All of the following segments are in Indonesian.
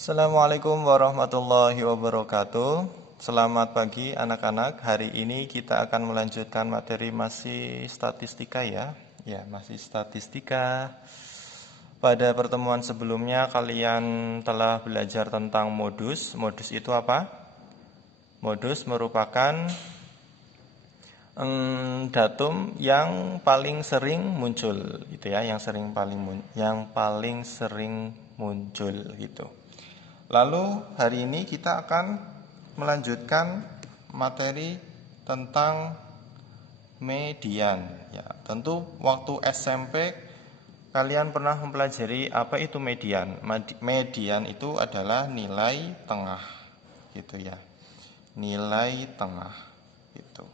Assalamualaikum warahmatullahi wabarakatuh. Selamat pagi anak-anak. Hari ini kita akan melanjutkan materi masih statistika ya. Ya, masih statistika. Pada pertemuan sebelumnya kalian telah belajar tentang modus. Modus itu apa? Modus merupakan datum yang paling sering muncul gitu ya, yang paling sering muncul gitu. Lalu hari ini kita akan melanjutkan materi tentang median. Ya, tentu waktu SMP kalian pernah mempelajari apa itu median. Median itu adalah nilai tengah, gitu ya. Nilai tengah, gitu.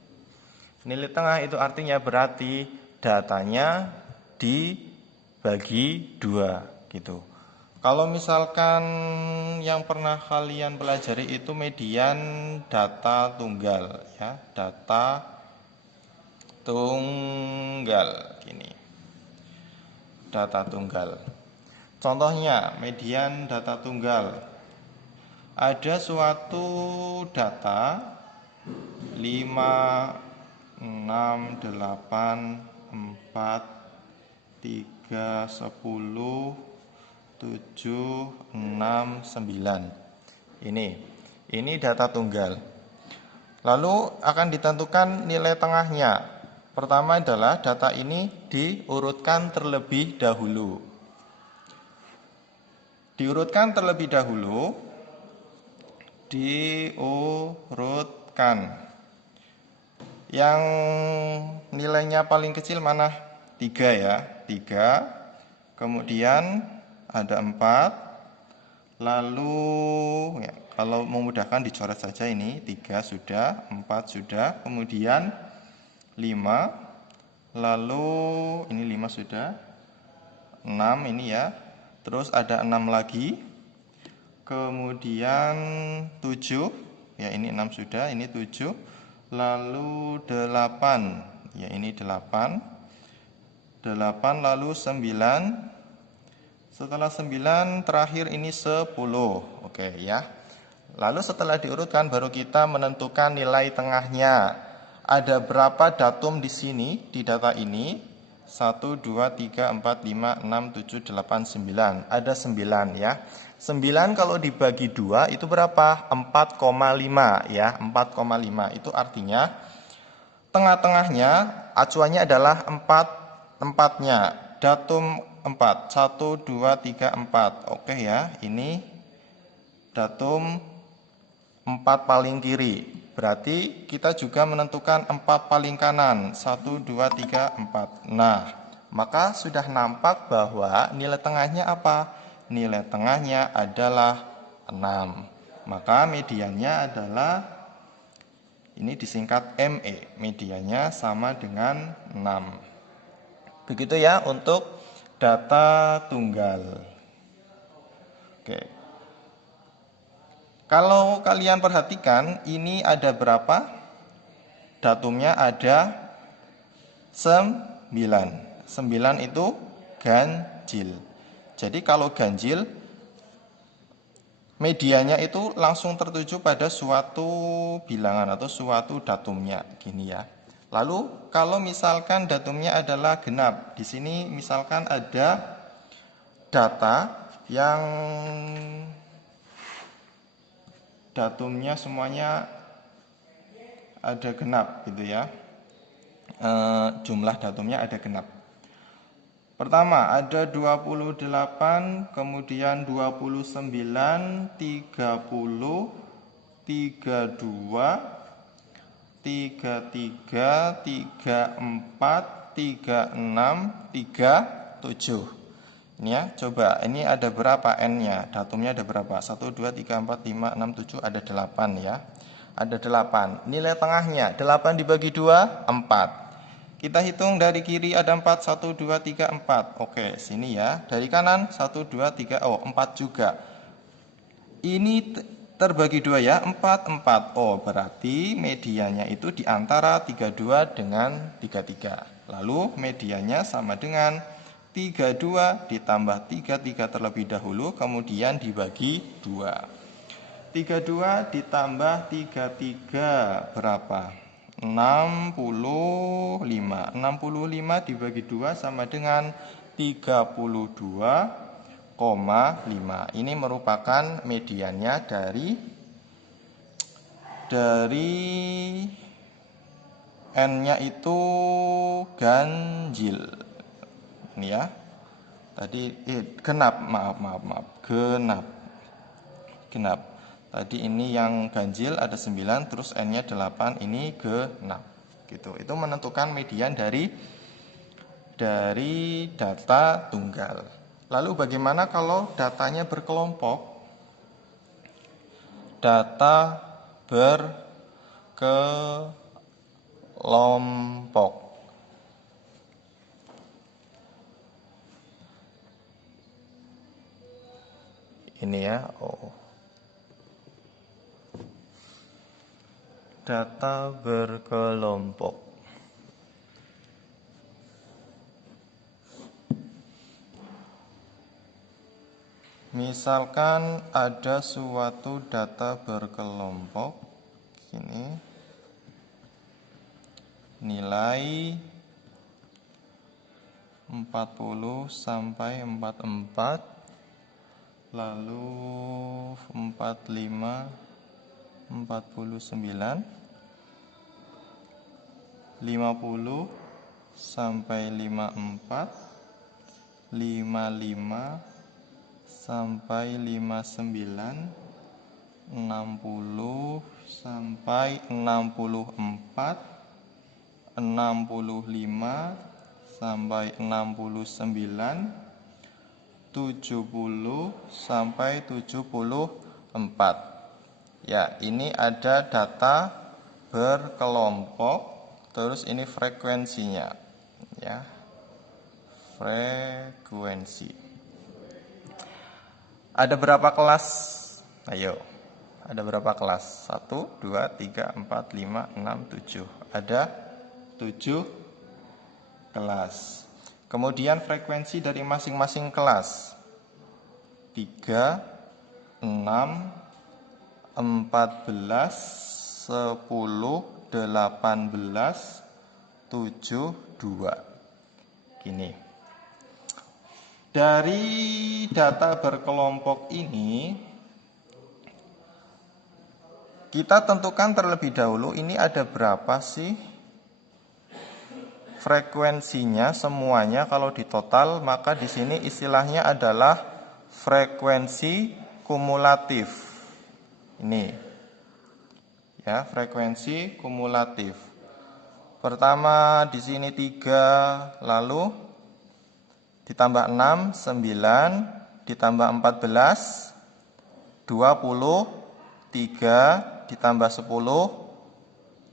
Nilai tengah itu artinya berarti datanya dibagi 2, gitu. Kalau misalkan yang pernah kalian pelajari itu median data tunggal ya, data tunggal gini. Data tunggal. Contohnya median data tunggal. Ada suatu data 5 6 8 4 3 10 7, 6, 9. Ini data tunggal. Lalu akan ditentukan nilai tengahnya. Pertama adalah data ini diurutkan terlebih dahulu. Diurutkan. Yang nilainya paling kecil mana? 3 ya. 3. Kemudian ada 4. Lalu ya, kalau memudahkan dicoret saja ini. 3 sudah, 4 sudah. Kemudian 5. Lalu ini 5 sudah. 6 ini ya. Terus ada 6 lagi. Kemudian 7. Ya, ini 6 sudah, ini 7. Lalu 8. Ya, ini 8. 8 lalu 9. Setelah 9 terakhir ini 10. Oke ya. Lalu setelah diurutkan baru kita menentukan nilai tengahnya. Ada berapa datum di sini di data ini? 1 2 3 4 5 6 7 8 9. Ada 9 ya. 9 kalau dibagi 2 itu berapa? 4,5 ya. 4,5 itu artinya tengah-tengahnya acuannya adalah 4-nya. Datum 4, 1, 2, 3, 4. Oke ya, ini datum 4 paling kiri. Berarti kita juga menentukan 4 paling kanan. 1, 2, 3, 4. Nah, maka sudah nampak bahwa nilai tengahnya apa? Nilai tengahnya adalah 6. Maka mediannya adalah, ini disingkat ME. Mediannya sama dengan 6. Begitu ya untuk data tunggal. Oke. Kalau kalian perhatikan, ini ada berapa? Datumnya ada 9. 9 itu ganjil. Jadi kalau ganjil, medianya itu langsung tertuju pada suatu bilangan atau suatu datumnya. Gini ya. Lalu kalau misalkan datumnya adalah genap, di sini misalkan ada data yang datumnya semuanya ada genap gitu ya. Jumlah datumnya ada genap. Pertama ada 28, kemudian 29, 30, 32, 33, 34, 36, 37. Ini ya, coba ini ada berapa N-nya? Datumnya ada berapa? 1, 2, 3, 4, 5, 6, 7, ada 8 ya. Ada 8. Nilai tengahnya 8 dibagi 2, 4. Kita hitung dari kiri ada 4, 1, 2, 3, 4. Oke, sini ya. Dari kanan 1, 2, 3, 4 juga. Ini terbagi 2 ya, 4, 4. Oh, berarti medianya itu di antara 32 dengan 33. Lalu medianya sama dengan 32 ditambah 33 terlebih dahulu, kemudian dibagi 2. 32 ditambah 33 berapa? 65. 65 dibagi 2 sama dengan 32,5. Ini merupakan mediannya dari N-nya itu ganjil. Ini ya. Tadi genap, maaf. Genap. Tadi ini yang ganjil ada 9, terus N-nya 8, ini genap. Gitu. Itu menentukan median dari data tunggal. Lalu bagaimana kalau datanya berkelompok? Data berkelompok. Ini ya, data berkelompok. Misalkan ada suatu data berkelompok, ini nilai 40 sampai 44, lalu 45, 49, 50 sampai 54, 55 sampai 59, 60 sampai 64, 65 sampai 69, 70 sampai 74. Ya, ini ada data berkelompok, terus ini frekuensinya. Ya. Frekuensi. Ada berapa kelas? Ayo. Ada berapa kelas? 1, 2, 3, 4, 5, 6, 7. Ada 7 kelas. Kemudian frekuensi dari masing-masing kelas. 3, 6, 14, 10, 18, 7, 2. Gini. Dari data berkelompok ini, kita tentukan terlebih dahulu ini ada berapa sih frekuensinya semuanya. Kalau ditotal, maka di sini istilahnya adalah frekuensi kumulatif. Ini. Ya, frekuensi kumulatif. Pertama di sini 3, lalu ditambah 6, 9, ditambah 14, 20, 3, ditambah 10,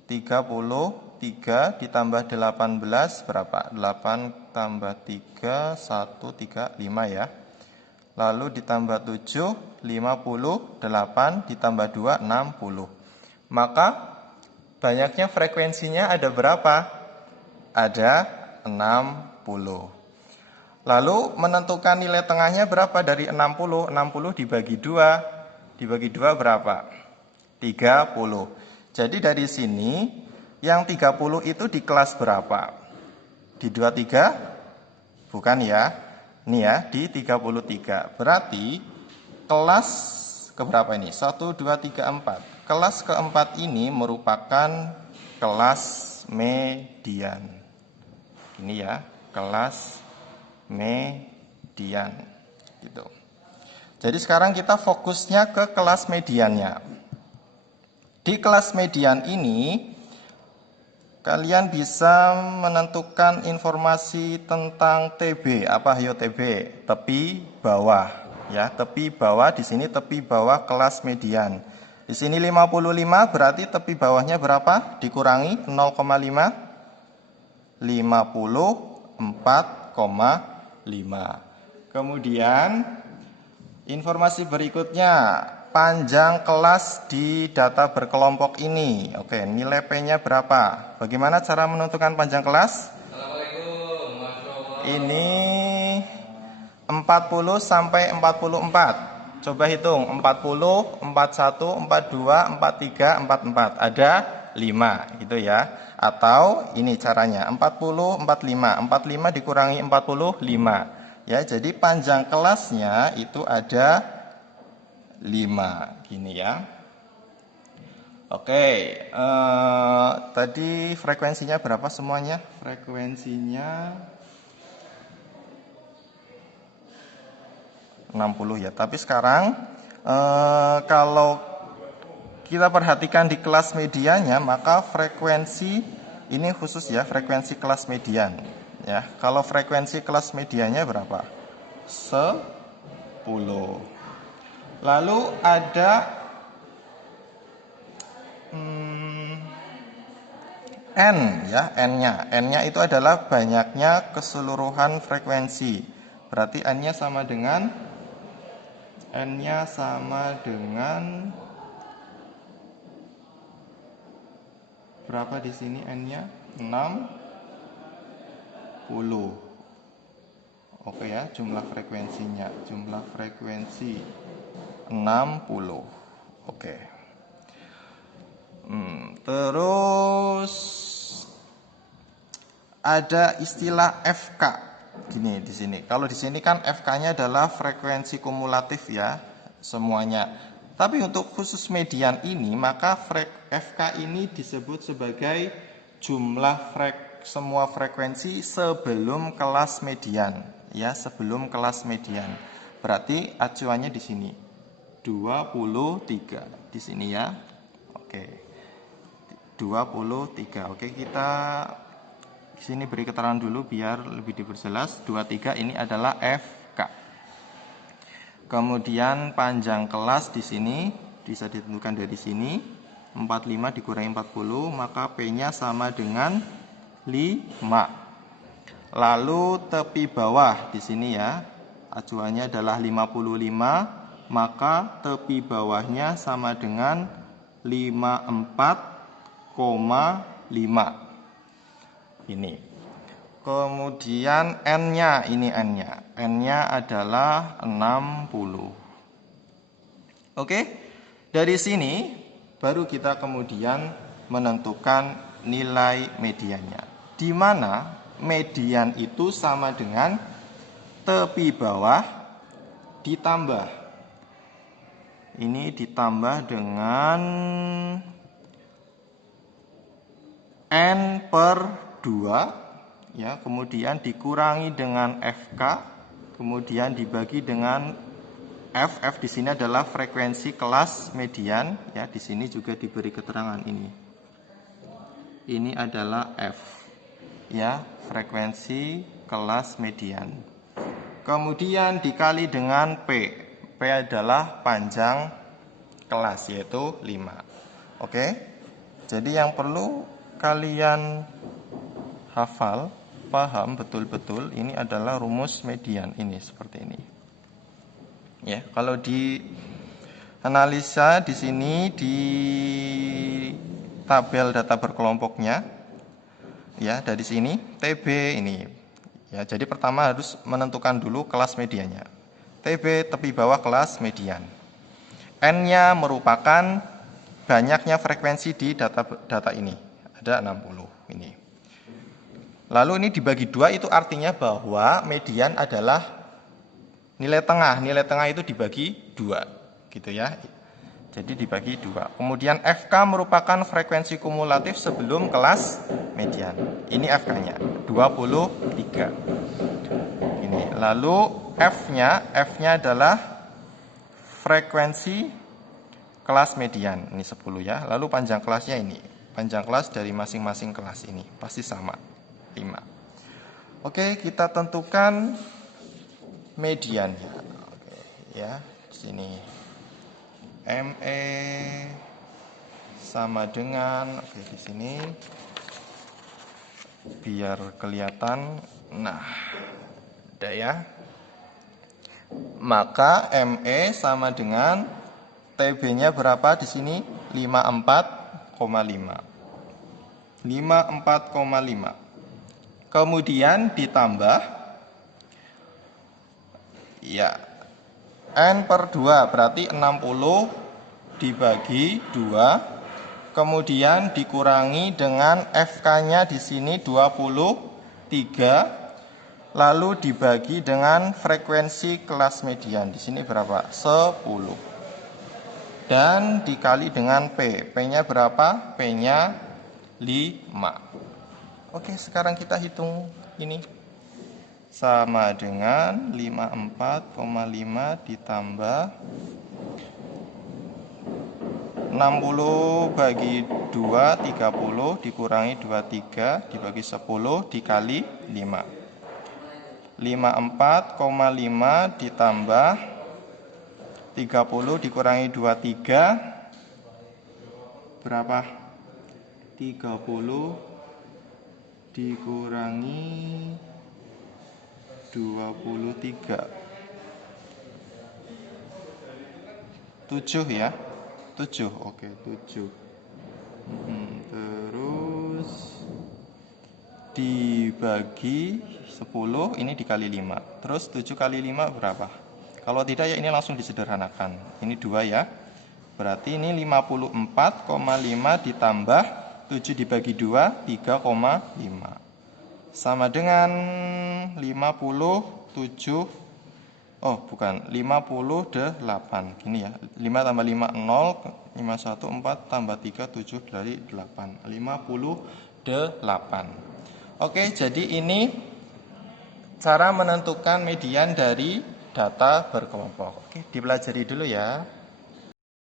30, 3, ditambah 18, berapa? 8 tambah 3, 1, 3, 5 ya. Lalu ditambah 7, 50, 8, ditambah 2, 60. Maka banyaknya frekuensinya ada berapa? Ada 60. Lalu menentukan nilai tengahnya berapa dari 60? 60 dibagi 2. Dibagi 2 berapa? 30. Jadi dari sini yang 30 itu di kelas berapa? Di 23? Bukan ya. Ini ya, di 33. Berarti kelas keberapa ini? 1, 2, 3, 4. Kelas keempat ini merupakan kelas median. Ini ya, kelas median gitu. Jadi sekarang kita fokusnya ke kelas mediannya. Di kelas median ini kalian bisa menentukan informasi tentang TB. Apa yo TB? Tepi bawah ya, tepi bawah. Di sini tepi bawah kelas median. Di sini 55 berarti tepi bawahnya berapa? Dikurangi 0,5 54,5. Kemudian informasi berikutnya, panjang kelas di data berkelompok ini. Oke, nilai P-nya berapa? Bagaimana cara menentukan panjang kelas? Ini 40 sampai 44. Coba hitung 40, 41, 42, 43, 44. Ada 5 gitu ya. Atau ini caranya 40, 45. 45 dikurangi 45. Ya, jadi panjang kelasnya itu ada 5 gini ya. Oke, tadi frekuensinya berapa semuanya? Frekuensinya 60 ya. Tapi sekarang kalau kita perhatikan di kelas mediannya, maka frekuensi ini khusus ya, frekuensi kelas median ya. Kalau frekuensi kelas mediannya berapa? 10. Lalu ada N ya, N-nya. N-nya itu adalah banyaknya keseluruhan frekuensi. Berarti N-nya sama dengan berapa di sini N-nya? 60. Oke ya, jumlah frekuensinya. Jumlah frekuensi 60. Oke. Terus ada istilah FK. Gini di sini. Kalau di sini kan FK-nya adalah frekuensi kumulatif ya, semuanya. Tapi untuk khusus median ini, maka FK ini disebut sebagai jumlah semua frekuensi sebelum kelas median, ya, sebelum kelas median. Berarti acuannya di sini 23 di sini ya. Oke. 23. Oke, kita di sini beri keterangan dulu biar lebih diperjelas. 23 ini adalah FK. Kemudian panjang kelas di sini bisa ditentukan dari sini. 45 dikurangi 40, maka P-nya sama dengan 5. Lalu tepi bawah di sini ya. Acuannya adalah 55, maka tepi bawahnya sama dengan 54,5. Ini. Kemudian N-nya, ini N-nya. N-nya adalah 60. Oke? Dari sini baru kita kemudian menentukan nilai mediannya. Di mana median itu sama dengan tepi bawah ditambah. Ini ditambah dengan N per 2 ya, kemudian dikurangi dengan FK, kemudian dibagi dengan F di sini adalah frekuensi kelas median ya, di sini juga diberi keterangan ini. Ini adalah F ya, frekuensi kelas median. Kemudian dikali dengan P. P adalah panjang kelas yaitu 5. Oke? Jadi yang perlu kalian hafal, paham betul-betul ini adalah rumus median ini seperti ini. Ya, kalau di analisa di sini di tabel data berkelompoknya ya, dari sini TB ini. Ya, jadi pertama harus menentukan dulu kelas mediannya. TB tepi bawah kelas median. N-nya merupakan banyaknya frekuensi di data ini. Ada 60 ini. Lalu ini dibagi 2 itu artinya bahwa median adalah nilai tengah. Nilai tengah itu dibagi 2 gitu ya. Jadi dibagi 2. Kemudian FK merupakan frekuensi kumulatif sebelum kelas median. Ini FK-nya 23. Ini. Lalu F-nya adalah frekuensi kelas median. Ini 10 ya. Lalu panjang kelasnya ini. Panjang kelas dari masing-masing kelas ini pasti sama 5. Oke, kita tentukan mediannya. Oke, ya, di sini ME sama dengan, oke, di sini biar kelihatan. Nah, ada ya. Maka ME sama dengan TB-nya berapa di sini? 54,5. 54,5. Kemudian ditambah Ya, N per 2 berarti 60 dibagi 2, kemudian dikurangi dengan FK-nya di sini 23, lalu dibagi dengan frekuensi kelas median. Di sini berapa? 10. Dan dikali dengan P. P-nya berapa? P-nya 5. Oke, sekarang kita hitung ini. Sama dengan 54,5 ditambah 60 bagi 2, 30, dikurangi 23, dibagi 10, dikali 5. 54,5 ditambah 30 dikurangi 23, berapa? 30 dikurangi 23. 7 ya. 7. Oke, 7. Terus dibagi 10, ini dikali 5. Terus 7 kali 5 berapa? Kalau tidak ya ini langsung disederhanakan. Ini 2 ya. Berarti ini 54,5 ditambah 7 dibagi 2, 3,5. Sama dengan 57, oh bukan, 58. Gini ya, 5 tambah 5, 0, 51, 4 tambah 3, 7 dari 8. 58. Oke, jadi ini cara menentukan median dari data berkelompok. Oke, dipelajari dulu ya.